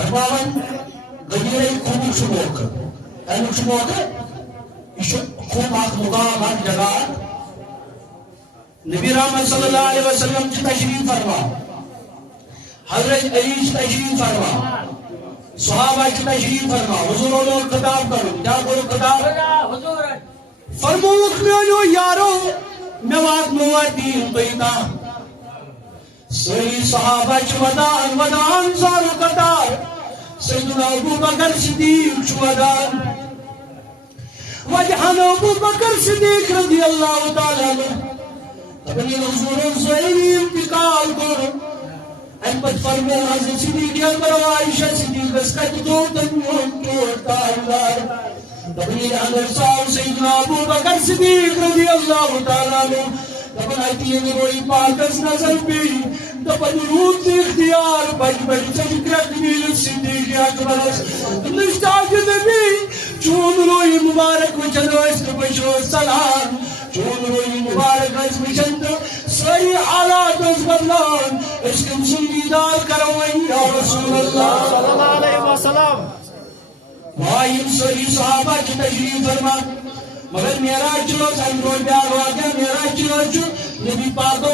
فرماون غدیرے خوب شموک اینو شموک یہ خوب اخ مقام اخ جگہ نبی رحمت صلی اللہ علیہ وسلم کی تشریف فرما حضرت علی کی تشریف فرما صحابہ کی تشریف فرما حضور نے خطاب کرو کیا کرو خطاب فرموک میو یارو میں وات موادین بیتا سری صحابہ کی ودان زارو قطار سیدنا ابو بکر صدیق کی ودان وجہان ابو بکر صدیق رضی اللہ تعالیٰ عنہ اپنی حضور صحیح انتقال کرو ان پت فرمو حضرت صدیق اکبر و عائشہ صدیق اس کا توڑتا اللہ اپنی اندر صاحب سیدنا ابو بکر صدیق رضی اللہ تعالیٰ عنہ اپن آئیتی ہے روئی پاکس نظر بھی اپن روت اختیار بج بج چکرک نیل صدیق اکبر نشتاق نبی چون روئی مبارک وچن اس بشو سلام چون روئی مبارک اس وچن سری حالات اس بدلان اس کم سنگیدار کروئی یا رسول اللہ صلی اللہ علیہ وسلم وائیم سری صحابہ کی تشریف فرما مگر میراج چلو سنگرون بیار واقع میراج چلو چو نبی پاکو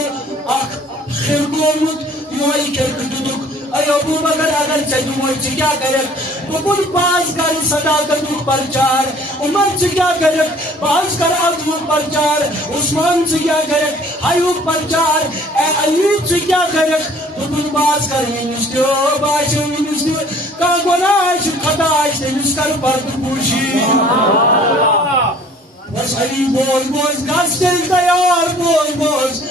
اخ خرگومت یوئی کرکتدک اے ابو بکر اگر چجموئی چکیا کرک بکل باز کر صداقتک پرچار عمر چکیا کرک باز کر عظمت پرچار عثمان چکیا کرک حیوب پرچار اے علیب چکیا کرک بکل باز کر ینستیو باشو ینستیو کا گناش خداش نسکر پرد پوشی بس علی بوز بوز گستر تیار بوز بوز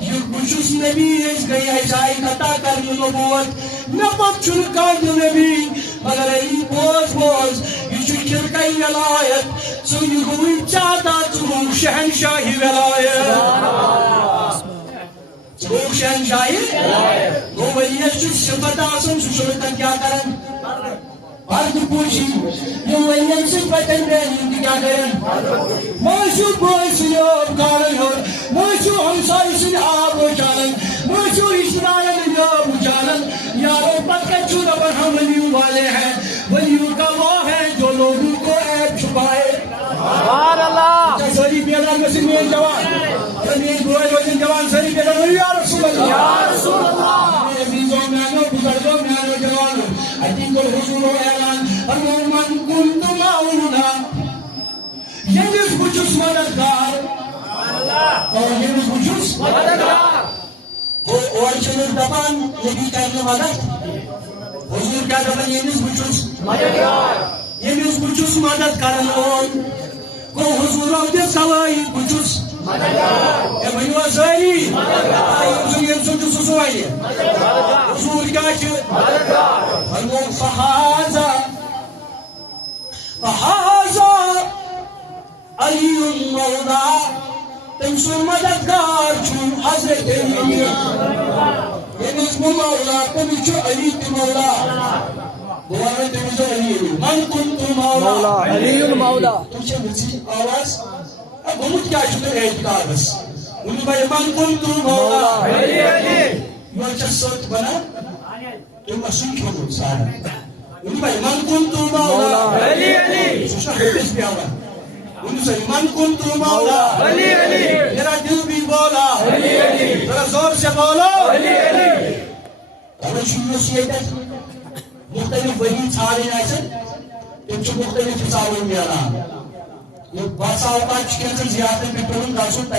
یہ بچوس نبی اس گئی ایسائی قطع کرنے نبوت نبت چنکان نبی مگر علی بوز بوز یہ چو چرکائی ولایت سو یہ ہوئی چاہتا تو شہنشاہی ولایت تو شہنشاہی وہ ولیت چو صفت آسن سو شرکن کیا کرن پرد پوشی یہ ولیت صفتن رہنی کیا کرن ماشو بوئی سنیوب کارن ہو ماشو ہمسائی سن آب و جانن ماشو اسرائیل نیوب جانن یارو پتہ چون اب ہم ولیوں والے ہیں ولیوں کا وہ ہے جو لوگوں کو عیب چھپائے سبحان اللہ سری بیدار میں سے مین جوان اگر مین گروہ وزن جوان سری بیدار یا رسول اللہ یا رسول اللہ عزیزوں میانو بزرگوں میانو جوانوں حدیث الحضور و اعلان فرمان کنت معونا یمس بچوس مددگار اور یمس بچوس مددگار اور چنر دبان نبی کرنے مدد حضور کیا دبان یمس بچوس مددگار یمس بچوس مدد کرن کو حضور دے سوائی بچوس مددگار اے بنو ساری مددگار یمس بچوس سوائی حضور کیا چھ مددگار فرمان فہذا علی مولا تمسو مددگار چھو حضرت علی یمس مولا تمسو علی مولا بوانا تمسو علی من کنت مولا علی مولا تمسو مزید آواز اب ہمت کیا چھتے اعتقاد بس انہوں بھائی من کنت مولا علی یہ اچھا سوچ بنا تم مسیح چھوڑو سارا انہوں بھائی من کنت مولا علی سوچنا حفظ بھی آواز انہوں سے من کنت مولا علی میرا دل بھی بولا علی ذرا زور سے بولا علی اگر شروع سیئیتا مختلف وحی چھاڑے آئیسن تم چھو مختلف حسابوں میں آنا یہ باسا اوقات چکن سے زیادہ بھی پرن داشت